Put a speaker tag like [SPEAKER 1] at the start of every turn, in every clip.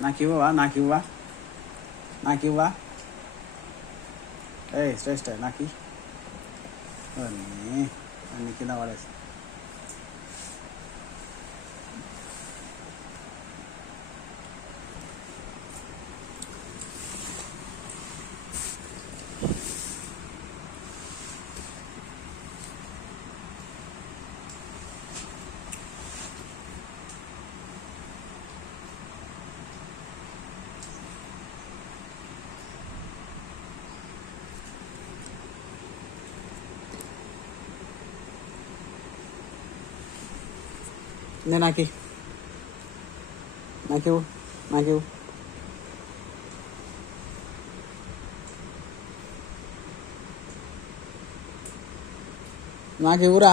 [SPEAKER 1] నాకు ఇవ్వవా నాకు ఇవ్వా నాకు ఇవ్వా ఏ శ్రేష్ఠ నాకు ఇ. నేను నాకి నాకివ్వు నాకివ్వు నాకు ఇవ్వరా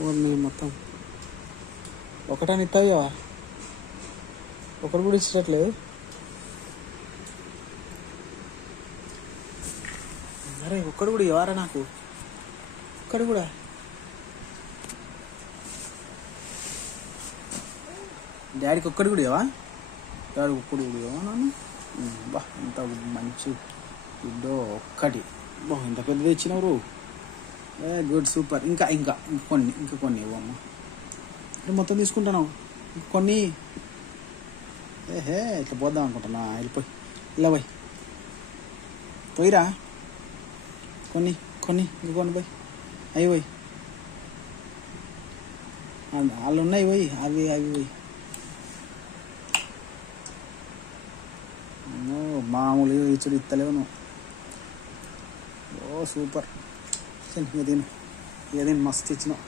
[SPEAKER 1] ఊరిని మొత్తం ఒకటని ఇస్తావా ఒకటి కూడా ఇచ్చట్లేదు అరే ఒక్కడు కూడా ఇవ్వరా నాకు ఒక్కడు కూడా డాడీకి ఒక్కడి కూడా ఇవ్వవా? డాడీకి ఒక్కడు కూడా ఇవ్వవా నాన్న? బా ఇంత మంచి గుడ్డో ఒక్కటి. బా ఇంత పెద్దది ఇచ్చినవరు. A good super. ఇంకా ఇంకా కొన్ని ఇంకా కొన్ని ఇవ్వమ్మ. అంటే మొత్తం తీసుకుంటున్నావు. కొన్ని. ఏహే ఇట్లా పోద్దాం అనుకుంటున్నా. వెళ్ళిపోయి. ఇలా పోయి. పోయిరా. కొన్ని కొన్ని ఇంక కొన్ని పోయి. అవి పోయి. వాళ్ళు ఉన్నాయి పోయి. అవి అవి పోయి. మామూలుగా ఇచ్చుడు ఇస్తలేవు నువ్వు ఓ సూపర్. తిను ఇక తిను మస్తు ఇచ్చినావు